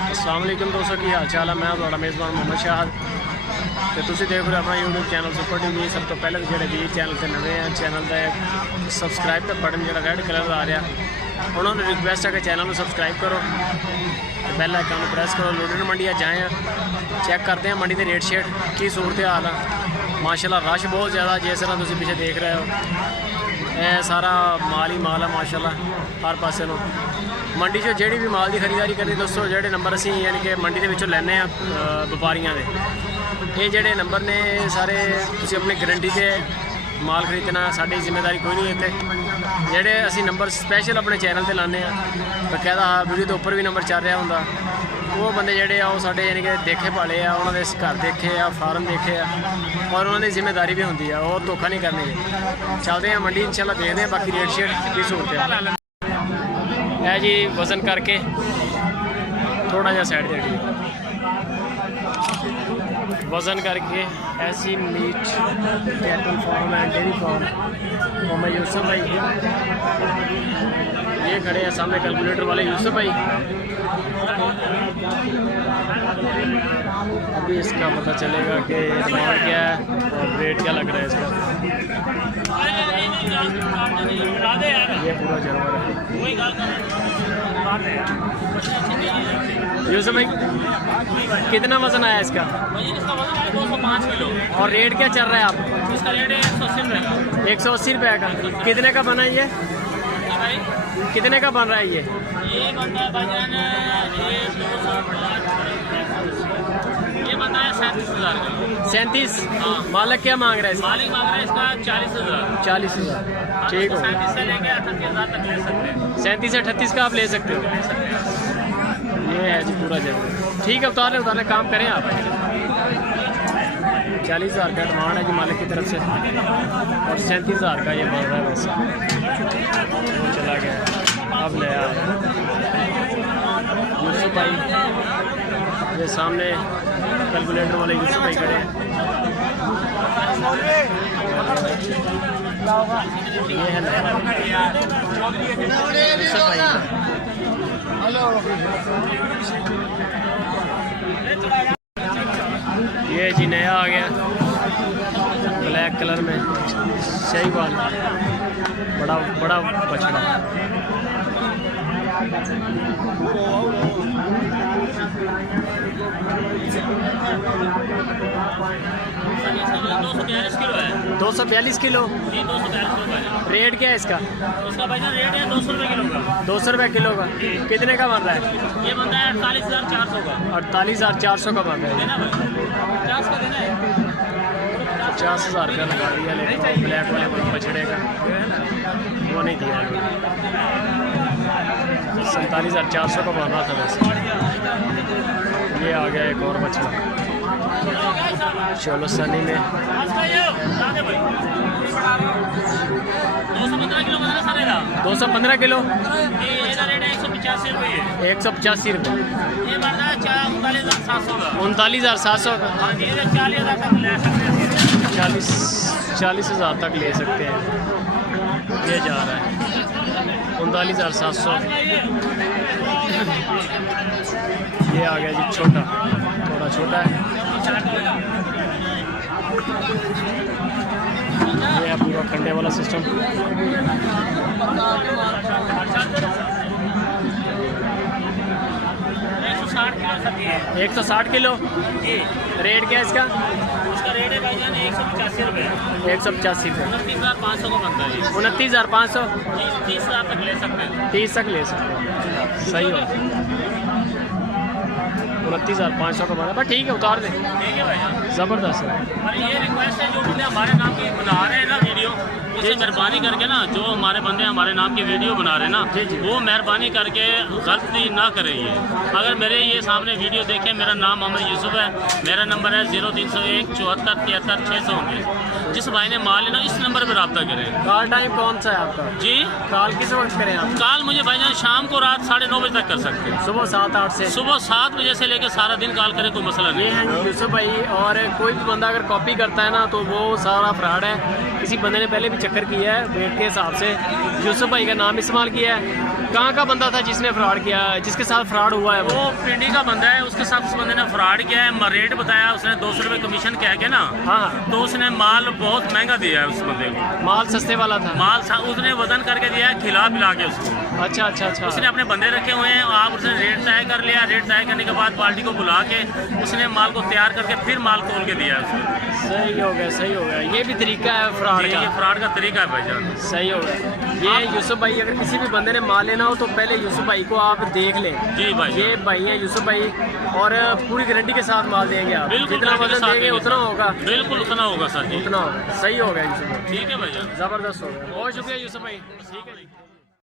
अस्सलाम वालेकुम दोस्तों, की हाल चाल है। मैं ਤੁਹਾਡਾ मेज़बान मोहम्मद शाहद तो तुम देख रहे हो अपना यूट्यूब चैनल सुपर टीवी। सब तो पहले जो भी चैनल से नवे हैं, चैनल का सबसक्राइब का बटन जो रेड कलर का आ रहा उन्होंने रिक्वेस्ट है कि चैनल को सबसक्राइब करो, बेल आइकन प्रेस करो। लोडेड मंडी जाए चेक करते हैं मंडी के रेट शेट की सूरत हाल है। माशाल्लाह रश बहुत ज़्यादा, जिस तरह तुम पीछे देख रहे हो यह सारा माल ही माल है माशाल्लाह हर पासे नो। मंडी चो जी भी माल की खरीदारी करनी दोस्तों, जोड़े नंबर असी यानी कि मंडी के लैने व्यापारियों के ये जोड़े नंबर ने सारे तुम अपनी गारंटी से माल खरीदना, साड़ी जिम्मेदारी कोई नहीं इतने। जोड़े असी नंबर स्पैशल अपने चैनल पर लाने बकायदा वीडियो के उपर भी नंबर चल रहा होंगे, वो बंदे जोड़े साढ़े यानी कि देखे भाले उन्होंने घर देखे फार्म देखे और उन्होंने जिम्मेदारी भी होंगी वो धोखा नहीं करने। चलते हैं मंडी इंशाल्लाह, देखते हैं बाकी रेट शेट की सूरत है जी। वजन करके थोड़ा जहा साइड दे वज़न करके ऐसी meat cattle farm and dairy farm Mohammad Yusuf भाई ये खड़े हैं सामने कैलकुलेटर वाले यूसुफ भाई। अभी इसका पता चलेगा कि डिमांड क्या है और रेट क्या लग रहा है इसका। ये पूरा जानवर है यूसुफ भाई। कितना वजन आया इसका? 205 किलो। और रेट क्या चल रहा है आप? इसका रेट है 180 रुपये का। 180 रुपये का। कितने का बना ये? भाई कितने का बन रहा है ये? ये बनता है भाईजान ये बनता है 37,000 का। 37? मालिक क्या मांग रहा है इसका? मालिक मांग रहा है इसका 40,000। 40,000 ठीक हो। 37 से लेके 38,000 तक ले सकते हैं। 37 से 38 का आप ले सकते हो। ये है जी पूरा जगह। ठीक है, उतारने काम करें आप। 40,000 का डिमांड है जी मालिक की तरफ से और 37,000 का ये बन रहा है। वैसे वो चला गया, अब ले आया यूसुफ भाई। ये सामने कैलकुलेटर वाले यूसुफ भाई खड़े हैं। ये है यूसुफ भाई। ये जी नया आ गया ब्लैक कलर में सही बाल, बड़ा बछड़ा। किलो है। 242 किलो। 242 किलो। रेट क्या है इसका? इसका भाईजान रेट है 200 रुपये किलो का। 200 रुपये किलो का। कितने का बन रहा है? ये बनता है 48,400 का। 48,400 का बन रहा है। देना भाई 50 का देना है। 50,000 का लगा दिया, लेकिन ब्लैक वाले बछड़े का वो नहीं दिया। 47,400 का बन रहा था वैसे। ये आ गया एक और बछड़ा चलो सनी में। 215 किलो। इसका रेट है 185 रुपये। 185 रुपये। ये बनता है 39,700 का। 39,700 का। हाँ जी, 40,000 तक ले सकते हैं। 40,000 तक ले सकते हैं। ये जा रहा है 39,700। ये आ गया जी छोटा, थोड़ा छोटा है। ये है पूरा खंडे वाला सिस्टम। 160 किलो। रेट क्या है इसका? उसका रेट है भाईजान 185 रुपये। 185 रुपये। 29,500 का बनता है। 29,500। 30,000 तक ले सकते हैं। 30 तक ले सकते हैं। सही हो। 29,500 का बना, पर ठीक है उतार दें। ठीक है भाई, ज़बरदस्त है। ये रिक्वेस्ट है जो बंदे हमारे नाम की बना रहे हैं ना वीडियो, उससे मेहरबानी करके ना जो हमारे बंदे हमारे नाम की वीडियो बना रहे हैं ना, वो मेहरबानी करके गलती ना करें। ये अगर मेरे ये सामने वीडियो देखें, मेरा नाम मोहम्मद यूसुफ है, मेरा नंबर है 0301 74 73 619। जिस भाई ने माल लेना इस नंबर पर रब्ता करें। कॉल टाइम कौन सा है आपका? जी कॉल किस वक्त करें आप? कॉल मुझे भाईजान शाम को रात 9:30 बजे तक कर सकते हैं। सुबह 7-8 से। सुबह 7 बजे से लेकर सारा दिन कॉल करें, कोई मसला नहीं। ये हैं यूसुफ भाई। और कोई भी बंदा अगर कॉपी करता है ना तो वो सारा फ्रॉड है। किसी बंदे ने पहले भी चक्कर किया है, वेट के हिसाब से यूसुफ भाई का नाम इस्तेमाल किया है कहाँ का बंदा था जिसने फ्रॉड किया, जिसके साथ फ्रॉड हुआ है? वो पिंडी का बंदा है, उसके साथ उस बंदे ने फ्रॉड किया है। रेट बताया उसने 200 रुपये कमीशन कह के ना। हाँ, तो उसने माल बहुत महंगा दिया है उस बंदे को। माल सस्ते वाला था? माल उसने वजन करके दिया है, खिला पिला के उसको। अच्छा अच्छा अच्छा। उसने अपने बंदे रखे हुए हैं, आप उसने रेट तय कर लिया। रेट तय करने के बाद पार्टी को बुला के उसने माल को तैयार करके फिर माल तोल के दिया है उसको। सही हो गया, सही हो गया। ये भी तरीका है फ्रॉड का? ये फ्रॉड का तरीका है भाईजान। सही हो गया। ये यूसुफ भाई, अगर किसी भी बंदे ने माल लेना हो तो पहले यूसुफ भाई को आप देख लें। जी भाई, ये भाई है यूसुफ भाई, और पूरी गारंटी के साथ माल देंगे आप। बिल्कुल, जितना वजन देंगे उतना होगा। बिल्कुल उतना होगा सर जी, उतना होगा। सही हो गया यूसुफ भाई, ठीक है भाईजान, ज़बरदस्त हो गया। बहुत शुक्रिया यूसुफ भाई। ठीक है।